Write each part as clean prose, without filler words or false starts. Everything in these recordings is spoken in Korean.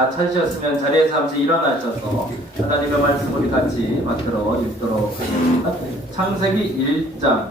다 찾으셨으면 자리에서 잠시 일어나셔서 하나님의 말씀을 우리 같이 받들어 읽도록 하겠습니다. 창세기 1장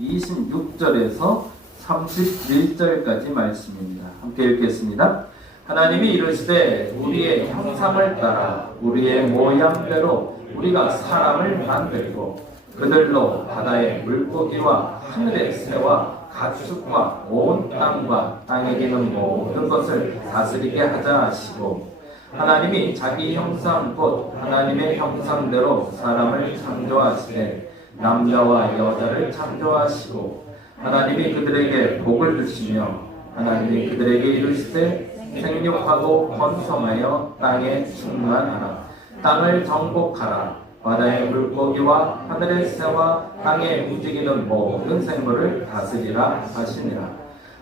26절에서 31절까지 말씀입니다. 함께 읽겠습니다. 하나님이 이르시되 우리의 형상을 따라 우리의 모양대로 우리가 사람을 만들고 그들로 바다의 물고기와 하늘의 새와 가축과 온 땅과 땅에 기는 모든 것을 다스리게 하자 하시고 하나님이 자기 형상 곧 하나님의 형상대로 사람을 창조하시되 남자와 여자를 창조하시고 하나님이 그들에게 복을 주시며 하나님이 그들에게 이르시되 생육하고 번성하여 땅에 충만하라 땅을 정복하라 바다의 물고기와 하늘의 새와 땅에 움직이는 모든 생물을 다스리라 하시니라.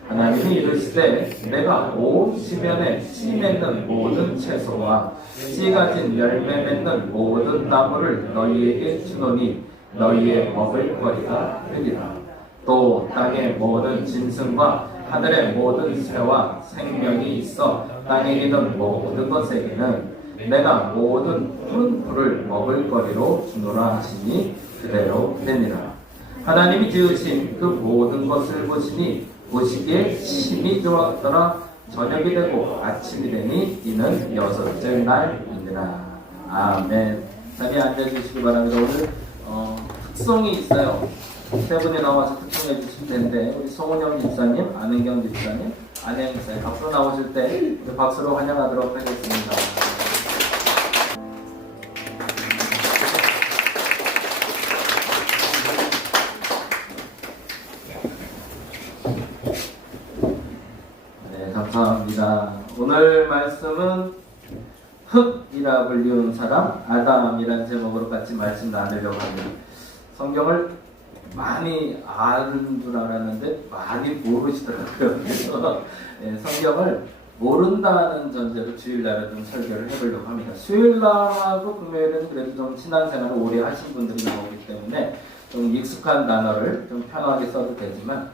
하나님이 이르시되 내가 온 지면에 씨 맺는 모든 채소와 씨 가진 열매 맺는 모든 나무를 너희에게 주노니 너희의 먹을 거리가 되리라. 또 땅의 모든 짐승과 하늘의 모든 새와 생명이 있어 땅에 있는 모든 것에게는 내가 모든 푸른 풀을 먹을 거리로 주노라 하시니 그대로 되니라. 하나님이 지으신 그 모든 것을 보시니 보시기에 심히 좋았더라. 저녁이 되고 아침이 되니 이는 여섯째 날이니라. 아멘. 자리에 앉아주시기 바랍니다. 오늘 특성이 있어요. 세 분이 나와서 특성해 주실 텐데 우리 송은영 집사님, 안은경 집사님, 안혜영 집사님 박수로 나오실 때 우리 박수로 환영하도록 하겠습니다. 감사합니다. 오늘 말씀은 흙이라 불리운 사람 아담이라는 제목으로 같이 말씀 나누려고 합니다. 성경을 많이 아는 줄 알았는데 많이 모르시더라고요. 그래서 성경을 모른다는 전제로 주일날에 좀 설교를 해보려고 합니다. 수요일날하고 금요일은 그래도 좀 신앙생활을 오래 하신 분들이 나오기 때문에 좀 익숙한 단어를 좀 편하게 써도 되지만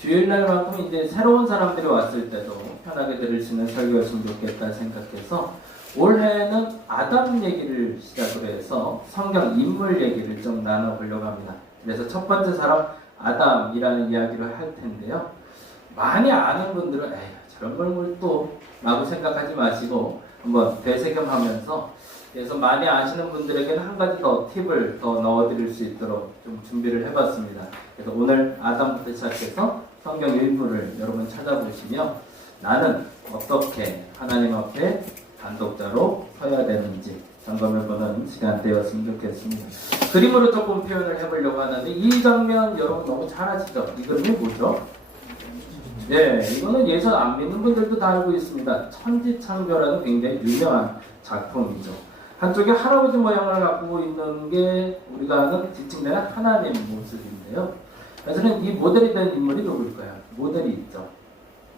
주일날만큼 이제 새로운 사람들이 왔을 때도 편하게 들을 수 있는 설교였으면 좋겠다 생각해서 올해는 아담 얘기를 시작으로 해서 성경 인물 얘기를 좀 나눠보려고 합니다. 그래서 첫 번째 사람 아담이라는 이야기를 할 텐데요. 많이 아는 분들은 에이 저런 걸 뭘 또 라고 생각하지 마시고 한번 되새김하면서 그래서 많이 아시는 분들에게는 한 가지 더 팁을 더 넣어드릴 수 있도록 좀 준비를 해봤습니다. 그래서 오늘 아담부터 시작해서 성경 일부를 여러분 찾아보시며 나는 어떻게 하나님 앞에 단독자로 서야 되는지 점검해보는 시간 되었으면 좋겠습니다. 그림으로 조금 표현을 해보려고 하는데 이 장면 여러분 너무 잘 아시죠? 이 그림이 뭐죠? 네, 이거는 예전 안 믿는 분들도 다 알고 있습니다. 천지창조라는 굉장히 유명한 작품이죠. 한쪽에 할아버지 모양을 갖고 있는 게 우리가 아는 지칭되는 하나님 모습인데요. 그래서 이 모델이 된 인물이 누구일까요? 모델이 있죠.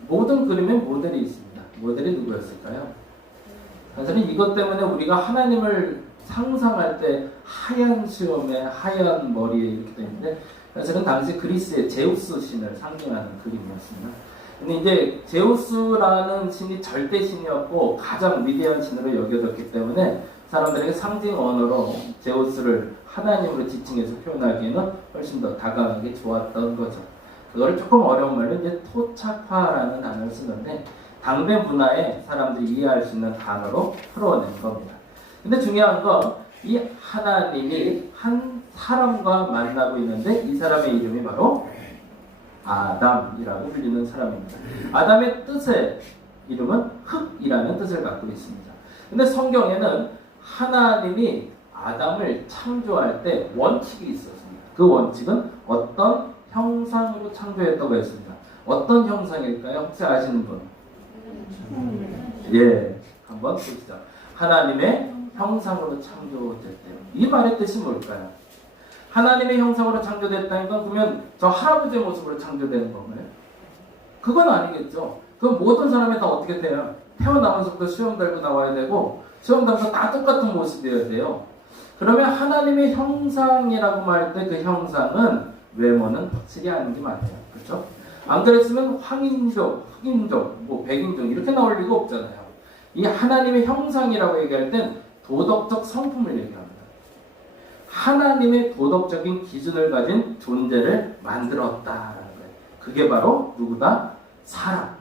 모든 그림에 모델이 있습니다. 모델이 누구였을까요? 사실은 이것 때문에 우리가 하나님을 상상할 때 하얀 수염에 하얀 머리에 이렇게 되는데 사실은 당시 그리스의 제우스 신을 상징하는 그림이었습니다. 근데 이제 제우스라는 신이 절대 신이었고 가장 위대한 신으로 여겨졌기 때문에 사람들에게 상징 언어로 제우스를 하나님으로 지칭해서 표현하기에는 훨씬 더 다가가기 좋았던 거죠. 그걸 조금 어려운 말로 이제 토착화라는 단어를 쓰는데 당대 문화에 사람들이 이해할 수 있는 단어로 풀어낸 겁니다. 근데 중요한 건 이 하나님이 한 사람과 만나고 있는데 이 사람의 이름이 바로 아담이라고 불리는 사람입니다. 아담의 뜻의 이름은 흙이라는 뜻을 갖고 있습니다. 근데 성경에는 하나님이 아담을 창조할 때 원칙이 있었습니다. 그 원칙은 어떤 형상으로 창조했다고 했습니다. 어떤 형상일까요? 혹시 아시는 분? 예, 한번 보시죠. 하나님의 형상으로 창조됐대요. 이 말의 뜻이 뭘까요? 하나님의 형상으로 창조됐다는 건 그러면 저 할아버지의 모습으로 창조되는 건가요? 그건 아니겠죠. 그럼 모든 사람이 다 어떻게 돼요? 태어나면서부터 수염 달고 나와야 되고 수염 달고 다 똑같은 모습이어야 돼요. 그러면 하나님의 형상이라고 말할 때 그 형상은 외모는 확실히 아는 게 맞아요. 그렇죠? 안 그랬으면 황인종, 흑인종, 백인종 이렇게 나올 리가 없잖아요. 이 하나님의 형상이라고 얘기할 땐 도덕적 성품을 얘기합니다. 하나님의 도덕적인 기준을 가진 존재를 만들었다라는 거예요. 그게 바로 누구다? 사람.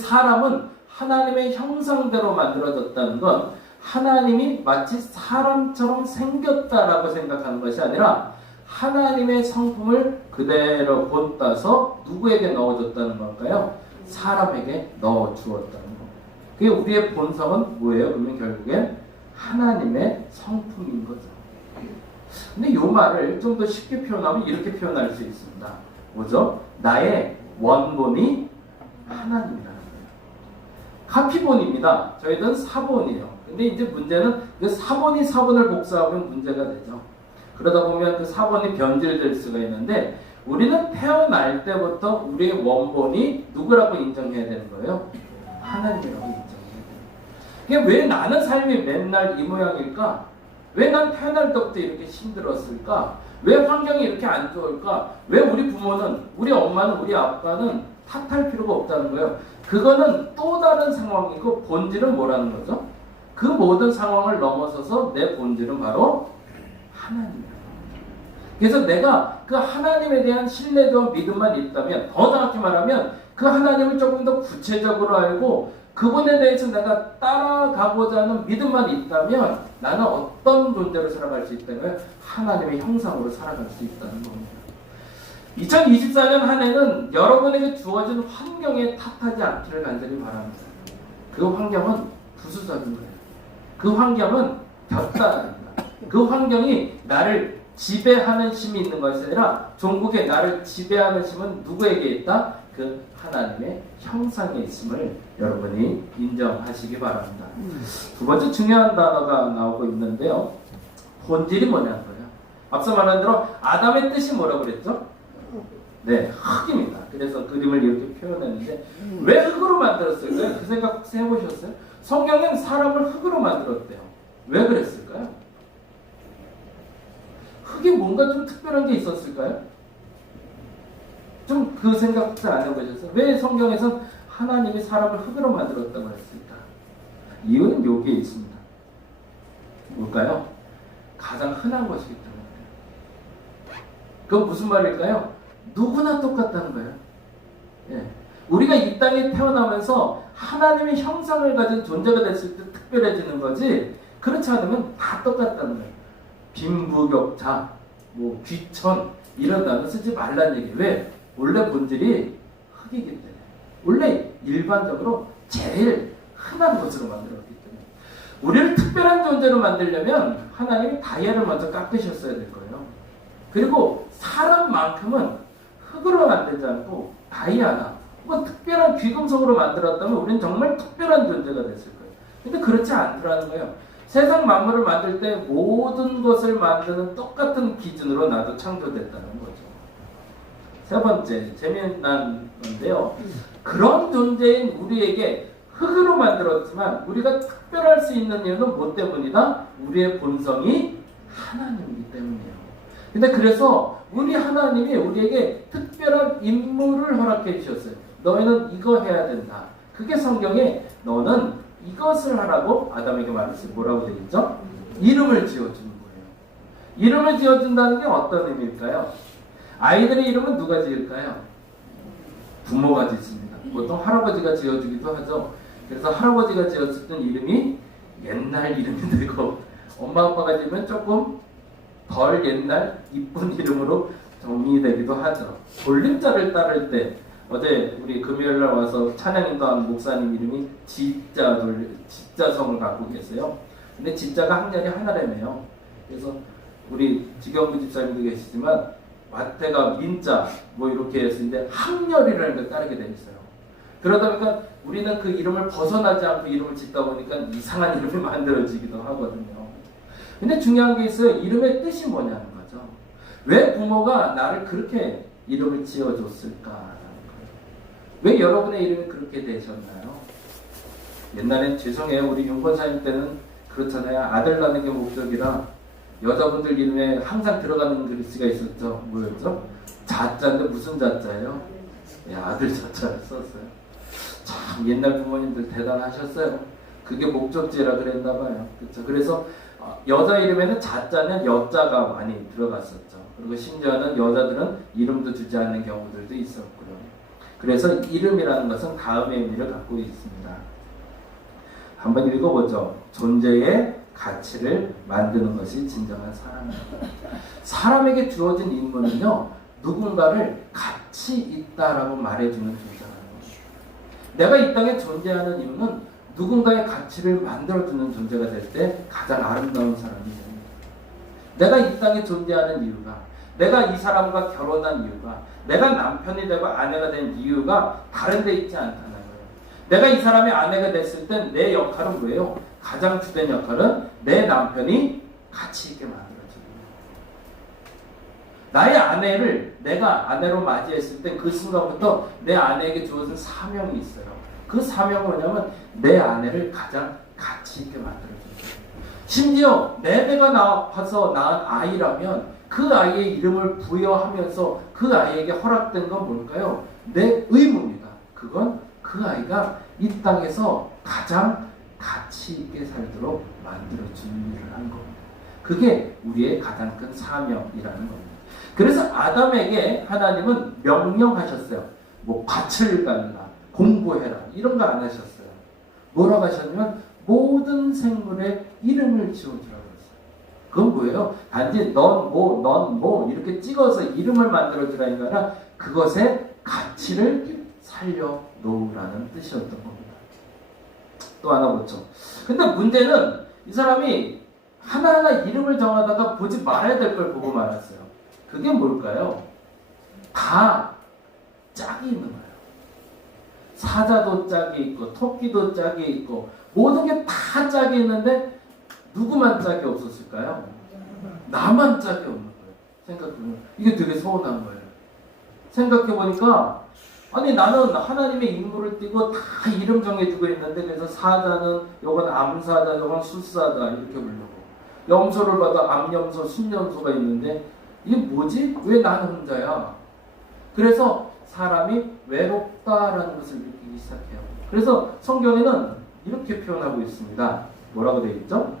사람은 하나님의 형상대로 만들어졌다는 건 하나님이 마치 사람처럼 생겼다라고 생각하는 것이 아니라 하나님의 성품을 그대로 본따서 누구에게 넣어줬다는 걸까요? 사람에게 넣어주었다는 거. 그게 우리의 본성은 뭐예요? 그러면 결국엔 하나님의 성품인 거죠. 근데 이 말을 좀 더 쉽게 표현하면 이렇게 표현할 수 있습니다. 뭐죠? 나의 원본이 하나님이라는 거예요. 카피본입니다. 저희들은 사본이에요. 근데 이제 문제는 그 사본이 사본을 복사하면 문제가 되죠. 그러다 보면 그 사본이 변질될 수가 있는데 우리는 태어날 때부터 우리의 원본이 누구라고 인정해야 되는 거예요? 하나님이라고 인정해야 돼요. 그게 왜 나는 삶이 맨날 이 모양일까? 왜 난 태어날 때부터 이렇게 힘들었을까? 왜 환경이 이렇게 안 좋을까? 왜 우리 부모는, 우리 엄마는, 우리 아빠는 탓할 필요가 없다는 거예요. 그거는 또 다른 상황이고 본질은 뭐라는 거죠? 그 모든 상황을 넘어서서 내 본질은 바로 하나님이에요. 그래서 내가 그 하나님에 대한 신뢰도와 믿음만 있다면, 더 정확히 말하면 그 하나님을 조금 더 구체적으로 알고 그분에 대해서 내가 따라가고자 하는 믿음만 있다면 나는 어떤 존재로 살아갈 수 있다는 거예요? 하나님의 형상으로 살아갈 수 있다는 겁니다. 2024년 한 해는 여러분에게 주어진 환경에 탓하지 않기를 간절히 바랍니다. 그 환경은 부수적인 거예요. 그 환경은 곁다입니다. 그 환경이 나를 지배하는 힘이 있는 것이 아니라 종국에 나를 지배하는 힘은 누구에게 있다? 그 하나님의 형상에 있음을 여러분이 인정하시기 바랍니다. 두 번째 중요한 단어가 나오고 있는데요. 본질이 뭐냐는 거예요. 앞서 말한 대로 아담의 뜻이 뭐라고 그랬죠? 네, 흙입니다. 그래서 그림을 이렇게 표현했는데 왜 흙으로 만들었을까요? 그 생각 혹시 해보셨어요? 성경은 사람을 흙으로 만들었대요. 왜 그랬을까요? 흙이 뭔가 좀 특별한 게 있었을까요? 좀 그 생각 혹시 안 해보셨어요? 왜 성경에선 하나님이 사람을 흙으로 만들었다고 했을까? 이유는 여기에 있습니다. 뭘까요? 가장 흔한 것이기 때문에. 그건 무슨 말일까요? 누구나 똑같다는 거예요. 예. 우리가 이 땅에 태어나면서 하나님의 형상을 가진 존재가 됐을 때 특별해지는 거지, 그렇지 않으면 다 똑같다는 거예요. 빈부격차, 뭐 귀천 이런 단어 쓰지 말라는 얘기예요. 왜? 원래 본질이 흙이기 때문에. 원래 일반적으로 제일 흔한 것으로 만들었기 때문에. 우리를 특별한 존재로 만들려면 하나님이 다이아를 먼저 깎으셨어야 될 거예요. 그리고 사람만큼은 흙으로 만들지 않고 다이아나 뭐 특별한 귀금속으로 만들었다면 우리는 정말 특별한 존재가 됐을 거예요. 근데 그렇지 않더라는 거예요. 세상 만물을 만들 때 모든 것을 만드는 똑같은 기준으로 나도 창조됐다는 거죠. 세 번째, 재미난 건데요. 그런 존재인 우리에게 흙으로 만들었지만 우리가 특별할 수 있는 이유는 뭐 때문이다? 우리의 본성이 하나님이기 때문이에요. 근데 그래서 우리 하나님이 우리에게 특별한 임무를 허락해 주셨어요. 너희는 이거 해야 된다. 그게 성경에 너는 이것을 하라고 아담에게 말했어요. 뭐라고 되어 있죠? 이름을 지어주는 거예요. 이름을 지어준다는 게 어떤 의미일까요? 아이들의 이름은 누가 지을까요? 부모가 짓습니다. 보통 할아버지가 지어주기도 하죠. 그래서 할아버지가 지었을 땐 이름이 옛날 이름이 되고 엄마 아빠가 지으면 조금 덜 옛날 이쁜 이름으로 정리되기도 하죠. 돌림자를 따를 때 어제 우리 금요일날 와서 찬양인도한 목사님 이름이 지자성을 갖고 계세요. 근데 지자가 학년이 하나라며요. 그래서 우리 지경부 집사님도 계시지만 마태가 민자 뭐 이렇게 했는데 학렬이라는 걸 따르게 돼 있어요. 그러다 보니까 우리는 그 이름을 벗어나지 않고 이름을 짓다 보니까 이상한 이름이 만들어지기도 하거든요. 근데 중요한 게 있어요. 이름의 뜻이 뭐냐는 거죠. 왜 부모가 나를 그렇게 이름을 지어줬을까라는 거예요. 왜 여러분의 이름이 그렇게 되셨나요? 옛날엔 죄송해요. 우리 윤권사님 때는 그렇잖아요. 아들 낳는 게 목적이라 여자분들 이름에 항상 들어가는 글씨가 있었죠. 뭐였죠? 자자인데 무슨 자자예요? 예, 아들 자자를 썼어요. 참 옛날 부모님들 대단하셨어요. 그게 목적지라 그랬나 봐요. 그렇죠? 그래서 여자 이름에는 자자는 여자가 많이 들어갔었죠. 그리고 심지어는 여자들은 이름도 주지 않는 경우들도 있었고요. 그래서 이름이라는 것은 다음의 의미를 갖고 있습니다. 한번 읽어보죠. 존재의 가치를 만드는 것이 진정한 사람입니다. 사람에게 주어진 임무는요, 누군가를 가치 있다라고 말해주는 존재라는 것이죠. 내가 이 땅에 존재하는 이유는 누군가의 가치를 만들어주는 존재가 될 때 가장 아름다운 사람이 됩니다. 내가 이 땅에 존재하는 이유가, 내가 이 사람과 결혼한 이유가, 내가 남편이 되고 아내가 된 이유가 다른 데 있지 않다는 거예요. 내가 이 사람의 아내가 됐을 땐 내 역할은 뭐예요? 가장 주된 역할은 내 남편이 가치 있게 만들어주는 거예요. 나의 아내를 내가 아내로 맞이했을 땐 그 순간부터 내 아내에게 주어진 사명이 있어요. 그 사명은 뭐냐면 내 아내를 가장 가치 있게 만들어주는 거예요. 심지어 내 배가 나와서 낳은 아이라면 그 아이의 이름을 부여하면서 그 아이에게 허락된 건 뭘까요? 내 의무입니다. 그건 그 아이가 이 땅에서 가장 가치 있게 살도록 만들어주는 일을 한 겁니다. 그게 우리의 가장 큰 사명이라는 겁니다. 그래서 아담에게 하나님은 명령하셨어요. 뭐 밭을 갈라, 공부해라 이런 거 안 하셨어요. 뭐라고 하셨냐면 모든 생물의 이름을 지어주라고 했어요. 그건 뭐예요? 단지 넌 뭐 이렇게 찍어서 이름을 만들어주라 이 거라 그것의 가치를 살려놓으라는 뜻이었던 겁니다. 또 하나 보죠. 근데 문제는 이 사람이 하나하나 이름을 정하다가 보지 말아야 될 걸 보고 말았어요. 그게 뭘까요? 다 짝이 있는 거예요. 사자도 짝이 있고 토끼도 짝이 있고 모든 게 다 짝이 있는데 누구만 짝이 없었을까요? 나만 짝이 없는 거예요. 생각해보면 이게 되게 서운한 거예요. 생각해보니까 아니 나는 하나님의 임무를 띠고 다 이름 정해주고 있는데 그래서 사자는 요건 암사자, 요건 숫사자 이렇게 부르고 염소를 봐도 암염소, 순염소가 있는데 이게 뭐지? 왜 나는 혼자야? 그래서 사람이 외롭다라는 것을 느끼기 시작해요. 그래서 성경에는 이렇게 표현하고 있습니다. 뭐라고 되어 있죠?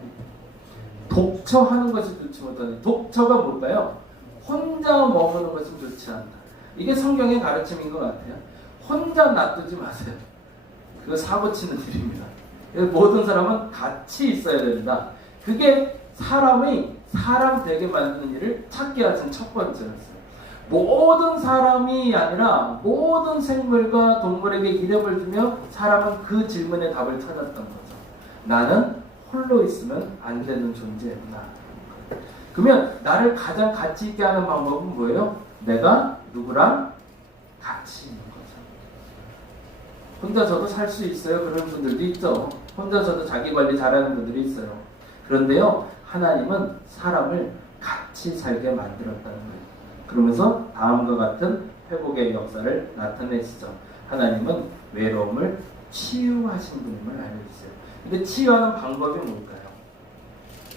독처하는 것이 좋지 못하니 독처가 뭘까요? 혼자 머무는 것은 좋지 않다. 이게 성경의 가르침인 것 같아요. 혼자 놔두지 마세요. 그거 사고치는 일입니다. 모든 사람은 같이 있어야 된다. 그게 사람이 사람 되게 만드는 일을 찾게 하신 첫 번째였어요. 모든 사람이 아니라 모든 생물과 동물에게 이름을 주며 사람은 그 질문의 답을 찾았던 거죠. 나는 홀로 있으면 안 되는 존재구나. 그러면 나를 가장 가치 있게 하는 방법은 뭐예요? 내가 누구랑 같이 있는 거죠. 혼자서도 살 수 있어요. 그런 분들도 있죠. 혼자서도 자기 관리 잘하는 분들이 있어요. 그런데요, 하나님은 사람을 같이 살게 만들었다는 거예요. 그러면서 다음과 같은 회복의 역사를 나타내시죠. 하나님은 외로움을 치유하신 분임을 알려주세요. 근데 치유하는 방법이 뭘까요?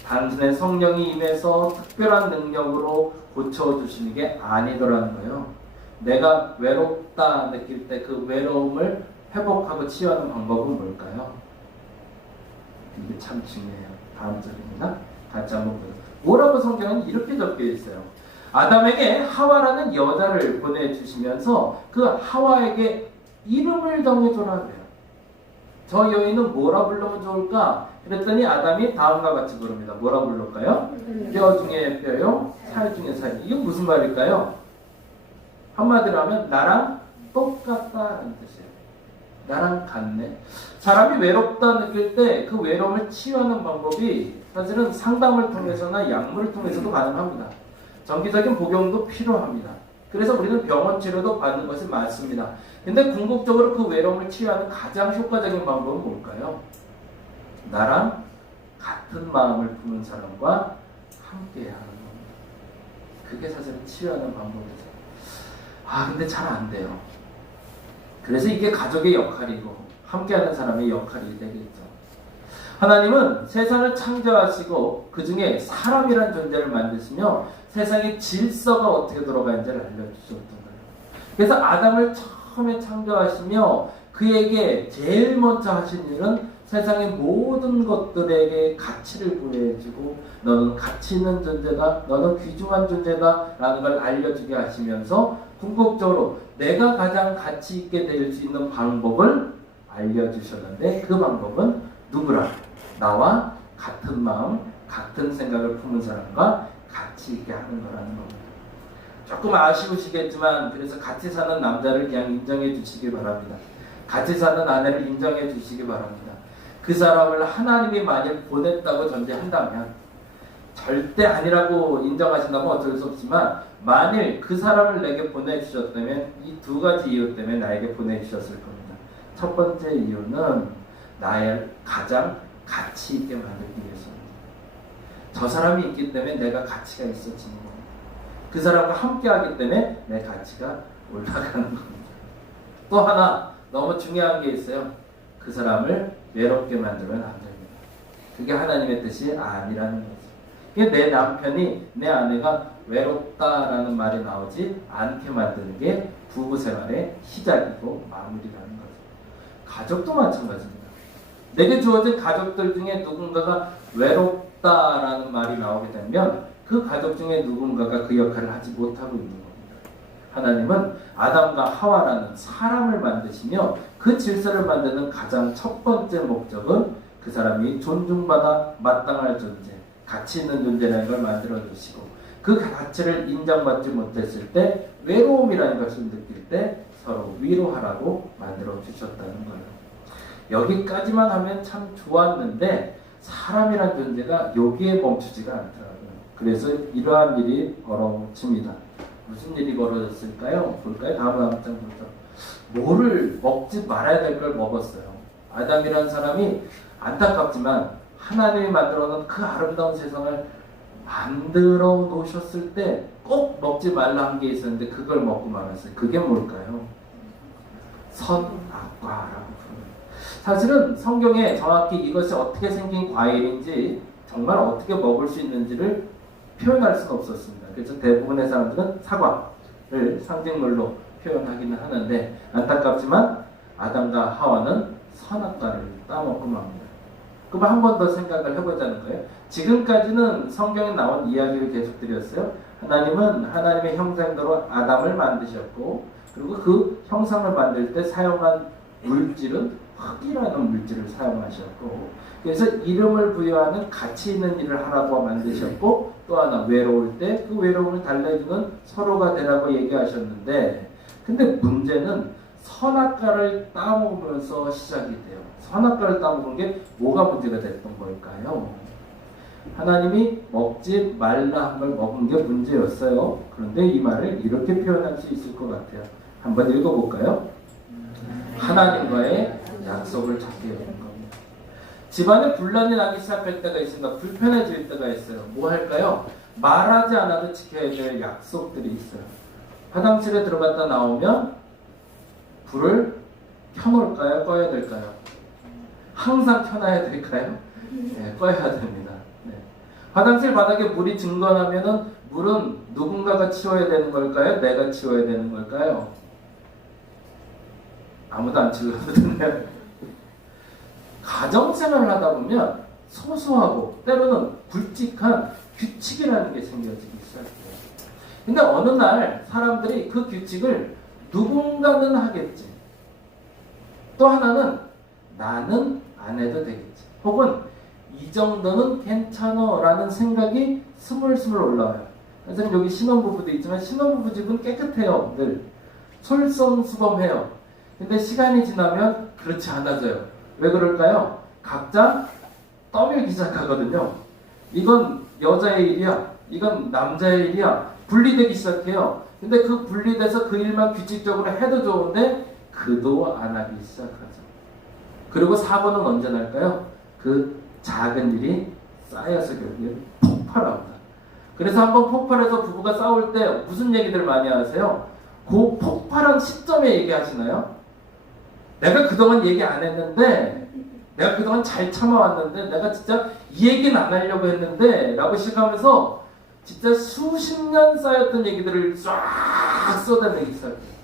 단순히 성령이 임해서 특별한 능력으로 고쳐주시는 게 아니더라는 거예요. 내가 외롭다 느낄 때 그 외로움을 회복하고 치유하는 방법은 뭘까요? 이게 참 중요해요. 다음 절입니다. 같이 한번 보세요. 뭐라고 성경은 이렇게 적혀 있어요. 아담에게 하와라는 여자를 보내주시면서 그 하와에게 이름을 정해줘라 그래요. 저 여인은 뭐라 부르면 좋을까? 그랬더니 아담이 다음과 같이 부릅니다. 뭐라 부를까요? 뼈 중에 뼈요, 살 중에 살. 이건 무슨 말일까요? 한마디로 하면 나랑 똑같다라는 뜻이에요. 나랑 같네. 사람이 외롭다 느낄 때 그 외로움을 치유하는 방법이 사실은 상담을 통해서나 약물을 통해서도 가능합니다. 정기적인 복용도 필요합니다. 그래서 우리는 병원 치료도 받는 것이 맞습니다. 근데 궁극적으로 그 외로움을 치유하는 가장 효과적인 방법은 뭘까요? 나랑 같은 마음을 품은 사람과 함께 하는 겁니다. 그게 사실은 치유하는 방법이죠. 근데 잘 안 돼요. 그래서 이게 가족의 역할이고 함께하는 사람의 역할이 되겠죠. 하나님은 세상을 창조하시고 그 중에 사람이란 존재를 만드시며 세상의 질서가 어떻게 돌아가는지를 알려주셨던 거예요. 그래서 아담을 처음에 창조하시며 그에게 제일 먼저 하신 일은 세상의 모든 것들에게 가치를 부여해주고 너는 가치 있는 존재다, 너는 귀중한 존재다 라는 걸 알려주게 하시면서 궁극적으로 내가 가장 가치 있게 될 수 있는 방법을 알려주셨는데, 그 방법은 누구라? 나와 같은 마음, 같은 생각을 품은 사람과 같이 있게 하는 거라는 겁니다. 조금 아쉬우시겠지만 그래서 같이 사는 남자를 그냥 인정해 주시기 바랍니다. 같이 사는 아내를 인정해 주시기 바랍니다. 그 사람을 하나님이 만약 보냈다고 전제한다면, 절대 아니라고 인정하신다면 어쩔 수 없지만 만일 그 사람을 내게 보내주셨다면 이 두 가지 이유 때문에 나에게 보내주셨을 겁니다. 첫 번째 이유는 나의 가장 가치 있게 만들기 위해서입니다. 저 사람이 있기 때문에 내가 가치가 있어지는 겁니다. 그 사람과 함께 하기 때문에 내 가치가 올라가는 겁니다. 또 하나 너무 중요한 게 있어요. 그 사람을 외롭게 만들면 안 됩니다. 그게 하나님의 뜻이 아니라는 거죠. 내 남편이, 내 아내가 외롭다라는 말이 나오지 않게 만드는 게 부부 생활의 시작이고 마무리라는 거죠. 가족도 마찬가지입니다. 내게 주어진 가족들 중에 누군가가 외롭다라는 말이 나오게 되면 그 가족 중에 누군가가 그 역할을 하지 못하고 있는 겁니다. 하나님은 아담과 하와라는 사람을 만드시며 그 질서를 만드는 가장 첫 번째 목적은 그 사람이 존중받아 마땅할 존재, 가치 있는 존재라는 걸 만들어 주시고, 그 가치를 인정받지 못했을 때 외로움이라는 것을 느낄 때 서로 위로하라고 만들어 주셨다는 거예요. 여기까지만 하면 참 좋았는데 사람이란 존재가 여기에 멈추지가 않더라고요. 그래서 이러한 일이 벌어집니다. 무슨 일이 벌어졌을까요? 볼까요? 다음 장 보죠. 뭐를 먹지 말아야 될 걸 먹었어요. 아담이라는 사람이 안타깝지만 하나님이 만들어 놓은 그 아름다운 세상을 만들어 놓으셨을 때 꼭 먹지 말라 한 게 있었는데 그걸 먹고 말았어요. 그게 뭘까요? 선악과라고 부릅니다. 사실은 성경에 정확히 이것이 어떻게 생긴 과일인지, 정말 어떻게 먹을 수 있는지를 표현할 수는 없었습니다. 그래서 대부분의 사람들은 사과를 상징물로 표현하기는 하는데, 안타깝지만 아담과 하와는 선악과를 따먹고 맙니다. 그럼 한 번 더 생각을 해보자는 거예요. 지금까지는 성경에 나온 이야기를 계속 드렸어요. 하나님은 하나님의 형상대로 아담을 만드셨고, 그리고 그 형상을 만들 때 사용한 물질은 흙이라는 물질을 사용하셨고, 그래서 이름을 부여하는 가치 있는 일을 하라고 만드셨고, 또 하나 외로울 때 그 외로움을 달래주는 서로가 되라고 얘기하셨는데, 근데 문제는 선악과를 따먹으면서 시작이 돼요. 선악과를 따먹은 게 뭐가 문제가 됐던 걸까요? 하나님이 먹지 말라 한 걸 먹은 게 문제였어요. 그런데 이 말을 이렇게 표현할 수 있을 것 같아요. 한번 읽어볼까요? 하나님과의 약속을 찾게 되는 겁니다. 집안에 분란이 나기 시작할 때가 있습니다. 불편해질 때가 있어요. 뭐 할까요? 말하지 않아도 지켜야 될 약속들이 있어요. 화장실에 들어갔다 나오면 불을 켜놓을까요? 꺼야 될까요? 항상 켜놔야 될까요? 네, 꺼야 됩니다. 네. 화장실 바닥에 물이 증거하면은 물은 누군가가 치워야 되는 걸까요? 내가 치워야 되는 걸까요? 아무도 안 치워도 되나요? 가정생활을 하다 보면 소소하고 때로는 굵직한 규칙이라는 게 생겨지기 시작해요. 근데 어느 날 사람들이 그 규칙을 누군가는 하겠지. 또 하나는 나는 안 해도 되겠지. 혹은 이 정도는 괜찮아 라는 생각이 스물스물 올라와요. 그래서 여기 신혼부부도 있지만 신혼부부 집은 깨끗해요. 늘 솔선수범해요. 근데 시간이 지나면 그렇지 않아져요. 왜 그럴까요? 각자 떠밀기 시작하거든요. 이건 여자의 일이야, 이건 남자의 일이야. 분리되기 시작해요. 근데 그 분리돼서 그 일만 규칙적으로 해도 좋은데 그도 안 하기 시작하죠. 그리고 사고는 언제 날까요? 그 작은 일이 쌓여서 결국에 폭발합니다. 그래서 한번 폭발해서 부부가 싸울 때 무슨 얘기들 많이 하세요? 그 폭발한 시점에 얘기하시나요? 내가 그동안 얘기 안 했는데, 내가 그동안 잘 참아왔는데, 내가 진짜 이 얘기는 안 하려고 했는데 라고 시작하면서 진짜 수십 년 쌓였던 얘기들을 쫙 쏟아내기 시작해요.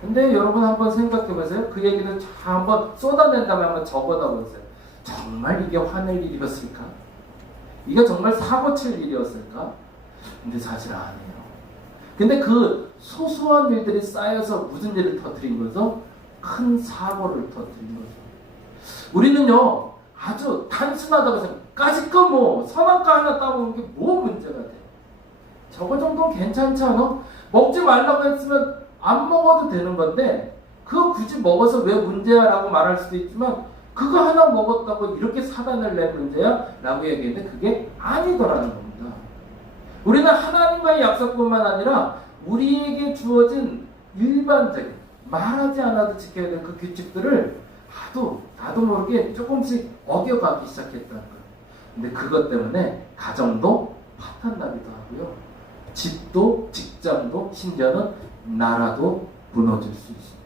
근데 여러분 한번 생각해 보세요. 그 얘기를 쫙 한번 쏟아낸 다음에 한번 적어다 보세요. 정말 이게 화낼 일이었을까? 이게 정말 사고 칠 일이었을까? 근데 사실 아니에요. 근데 그 소소한 일들이 쌓여서 무슨 일을 터뜨린 거죠? 큰 사고를 터뜨린 거죠. 우리는요, 아주 단순하다고 생각해요. 까짓거 뭐 선악과 하나 따먹는 게 뭐 문제가 돼? 저거 정도는 괜찮지 않아? 먹지 말라고 했으면 안 먹어도 되는 건데 그거 굳이 먹어서 왜 문제야? 라고 말할 수도 있지만 그거 하나 먹었다고 이렇게 사단을 낼 문제야? 라고 얘기했는데 그게 아니더라는 겁니다. 우리는 하나님과의 약속뿐만 아니라 우리에게 주어진 일반적인 말하지 않아도 지켜야 될 그 규칙들을 나도 모르게 조금씩 어겨가기 시작했다는 거예요. 근데 그것 때문에 가정도 파탄나기도 하고요. 집도, 직장도, 심지어는 나라도 무너질 수 있습니다.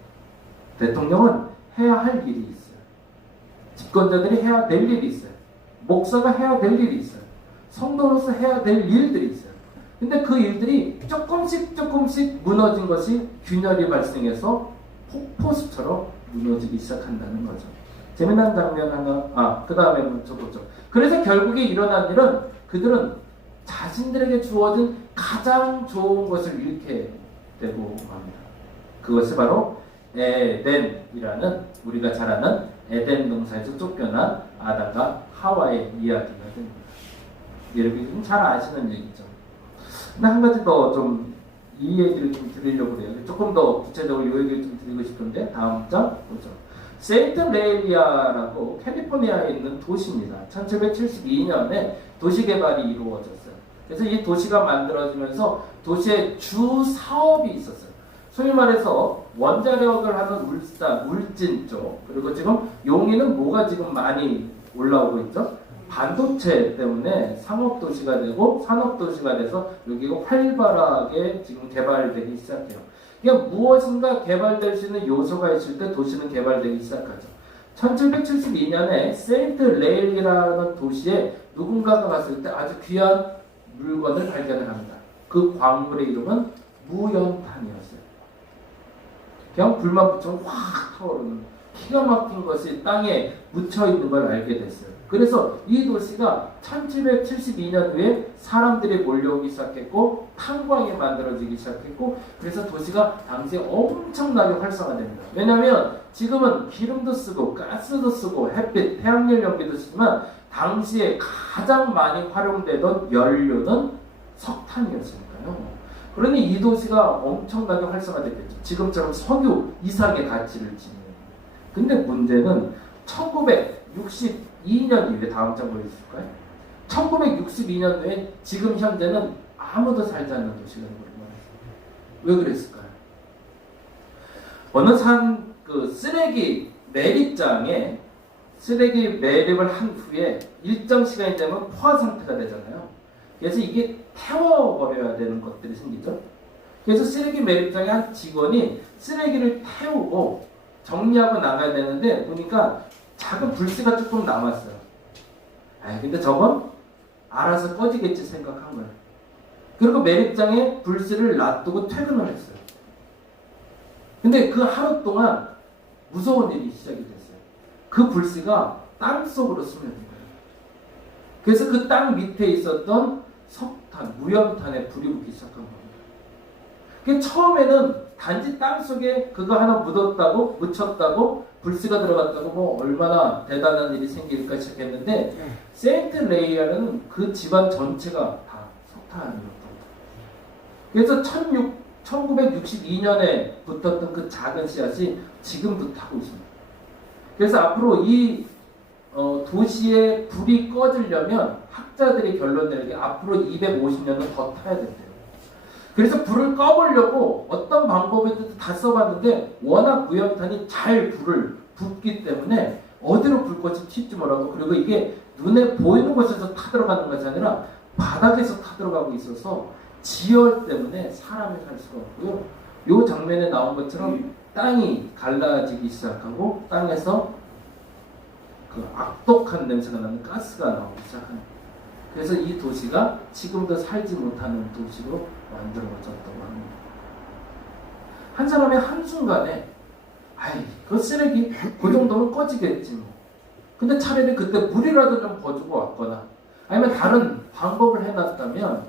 대통령은 해야 할 일이 있어요. 집권자들이 해야 될 일이 있어요. 목사가 해야 될 일이 있어요. 성도로서 해야 될 일들이 있어요. 근데 그 일들이 조금씩 무너진 것이 균열이 발생해서 폭포수처럼 무너지기 시작한다는 거죠. 재미난 장면 하나, 그 다음에 먼저 보죠. 그래서 결국에 일어난 일은 그들은 자신들에게 주어진 가장 좋은 것을 잃게 되고 합니다. 그것이 바로 에덴이라는 우리가 잘 아는 에덴 동산에서 쫓겨난 아담과 하와의 이야기가 됩니다. 여러분이 잘 아시는 얘기죠. 근데 한 가지 더 좀 이 얘기를 좀 드리려고 해요. 조금 더 구체적으로 이 얘기를 좀 드리고 싶은데 다음 장 보죠. 세인트 레일리아라고 캘리포니아에 있는 도시입니다. 1772년에 도시 개발이 이루어졌어요. 그래서 이 도시가 만들어지면서 도시의 주 사업이 있었어요. 소위 말해서 원자력을 하는 울진 쪽, 그리고 지금 용인은 뭐가 지금 많이 올라오고 있죠? 반도체 때문에 상업도시가 되고 산업도시가 돼서 여기가 활발하게 지금 개발되기 시작해요. 이게 무엇인가 개발될 수 있는 요소가 있을 때 도시는 개발되기 시작하죠. 1772년에 세인트 레일이라는 도시에 누군가가 갔을 때 아주 귀한 물건을 발견을 합니다. 그 광물의 이름은 무연탄이었어요. 그냥 불만 붙이면 확 타오르는 기가 막힌 것이 땅에 묻혀 있는 걸 알게 됐어요. 그래서 이 도시가 1772년 후에 사람들이 몰려오기 시작했고 탄광이 만들어지기 시작했고 그래서 도시가 당시에 엄청나게 활성화됩니다. 왜냐하면 지금은 기름도 쓰고 가스도 쓰고 햇빛, 태양열 연기도 쓰지만 당시에 가장 많이 활용되던 연료는 석탄이었으니까요. 그러니 이 도시가 엄청나게 활성화됐겠죠. 지금처럼 석유 이상의 가치를 지니는. 근데 문제는 1962년 이후에 다음 장 보여주실까요? 1962년 후에 지금 현재는 아무도 살지 않는 도시가 되어버렸어요. 왜 그랬을까요? 어느 그 쓰레기 매립장에 쓰레기 매립을 한 후에 일정 시간이 되면 포화 상태가 되잖아요. 그래서 이게 태워버려야 되는 것들이 생기죠. 그래서 쓰레기 매립장에 한 직원이 쓰레기를 태우고 정리하고 나가야 되는데 보니까 작은 불씨가 조금 남았어요. 근데 저건 알아서 꺼지겠지 생각한 거예요. 그리고 매립장에 불씨를 놔두고 퇴근을 했어요. 근데 그 하루 동안 무서운 일이 시작이 됐어요. 그 불씨가 땅 속으로 스며든 거예요. 그래서 그 땅 밑에 있었던 석탄, 무연탄에 불이 붙기 시작한 겁니다. 처음에는 단지 땅 속에 그거 하나 묻었다고, 묻혔다고, 불씨가 들어갔다고 뭐 얼마나 대단한 일이 생길까 시작했는데 세인트 레이아는 그 집안 전체가 다 석탄이었던 거예요. 그래서 1962년에 붙었던 그 작은 씨앗이 지금도 타고 있습니다. 그래서 앞으로 이 도시에 불이 꺼지려면 학자들이 결론 내리기 앞으로 250년은 더 타야 된대요. 그래서 불을 꺼보려고 어떤 방법이든 다 써봤는데 워낙 무연탄이 잘 불을 붙기 때문에 어디로 불꽃이 튈지 모르고 그리고 이게 눈에 보이는 곳에서 타들어가는 것이 아니라 바닥에서 타들어가고 있어서 지열 때문에 사람이 살 수가 없고요. 이 장면에 나온 것처럼 땅이 갈라지기 시작하고 땅에서 그 악독한 냄새가 나는 가스가 나오기 시작합니다. 그래서 이 도시가 지금도 살지 못하는 도시로 만들어졌다고 합니다. 한 사람의 한순간에 그 쓰레기 그 정도면 꺼지겠지 뭐. 근데 차라리 그때 물이라도 좀 버주고 왔거나 아니면 다른 방법을 해놨다면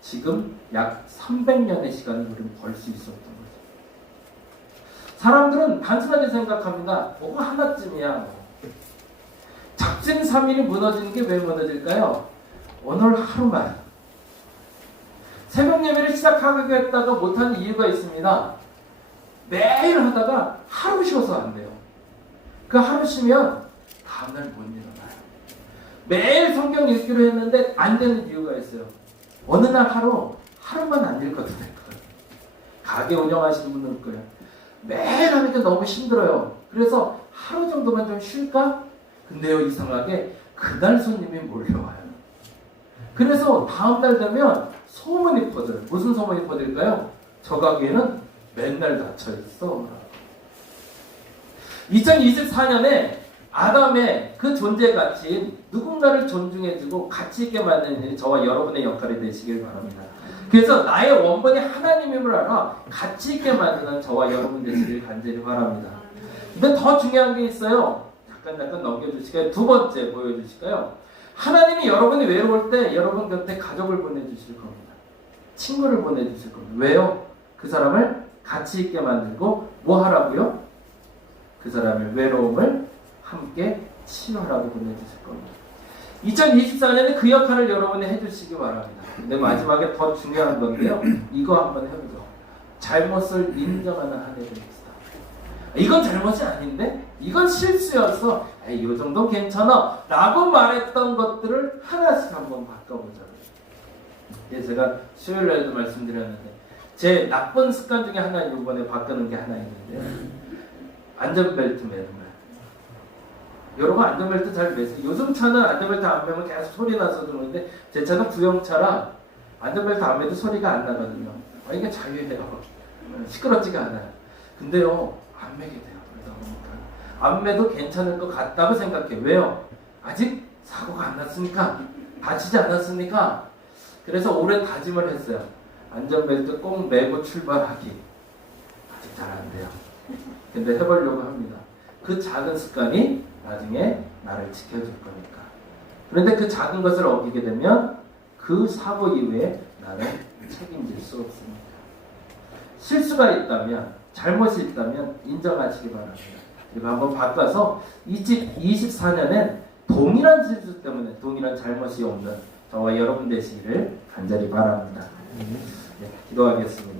지금 약 300년의 시간을 우리는 벌 수 있었던 거죠. 사람들은 단순하게 생각합니다. 뭐가 하나쯤이야. 작심삼일이 무너지는 게 왜 무너질까요? 오늘 하루만. 새벽 예배를 시작하겠다가 못하는 이유가 있습니다. 매일 하다가 하루 쉬어서 안 돼요. 그 하루 쉬면 다음날 못 일어나요. 매일 성경 읽기로 했는데 안 되는 이유가 있어요. 어느 날 하루만 안 읽어도 될 거예요. 가게 운영하시는 분들 거예요. 매일 하니까 너무 힘들어요. 그래서 하루 정도만 좀 쉴까? 근데요, 이상하게 그날 손님이 몰려와요. 그래서 다음날 되면 소문이 퍼져요. 무슨 소문이 퍼질까요? 저 가게에는 맨날 닫혀있어. 2024년에 아담의 그 존재 가치인 누군가를 존중해주고 가치 있게 만드는 일이 저와 여러분의 역할이 되시길 바랍니다. 그래서 나의 원본이 하나님임을 알아 가치 있게 만드는 저와 여러분 되시길 간절히 바랍니다. 근데 더 중요한 게 있어요. 잠깐 넘겨주실까요? 두 번째 보여주실까요? 하나님이 여러분이 외로울 때 여러분 곁에 가족을 보내주실 겁니다. 친구를 보내주실 겁니다. 왜요? 그 사람을 가치 있게 만들고 뭐 하라고요? 그 사람의 외로움을 함께 치유하라고 보내주실 겁니다. 2024년에 그 역할을 여러분이 해주시기 바랍니다. 근데 마지막에 더 중요한 건데요. 이거 한번 해보죠. 잘못을 인정하는 한 해 됩시다. 이건 잘못이 아닌데? 이건 실수였어. 에이, 요 정도 괜찮아. 라고 말했던 것들을 하나씩 한번 바꿔보자고요. 예, 제가 수요일날에도 말씀드렸는데 제 나쁜 습관 중에 하나 이번에 바꾸는 게 하나 있는데요. 안전벨트 매는 거예요. 여러분 안전벨트 잘 매세요. 요즘 차는 안전벨트 안 매면 계속 소리 나서 그러는데 제 차는 구형차라 안전벨트 안 매도 소리가 안 나거든요. 이게 자유해요. 시끄럽지가 않아요. 근데요 안 매게 돼요. 그러다 보니까 안 매도 괜찮을 것 같다고 생각해요. 왜요? 아직 사고가 안 났으니까, 다치지 않았으니까. 그래서 올해 다짐을 했어요. 안전벨트 꼭 매고 출발하기. 아직 잘 안 돼요. 근데 해보려고 합니다. 그 작은 습관이 나중에 나를 지켜줄 거니까. 그런데 그 작은 것을 어기게 되면 그 사고 이후에 나는 책임질 수 없습니다. 실수가 있다면, 잘못이 있다면 인정하시기 바랍니다. 그리고 한번 바꿔서 2024년엔 동일한 실수 때문에 동일한 잘못이 없는 저와 여러분 되시기를 간절히 바랍니다. 네, 기도하겠습니다.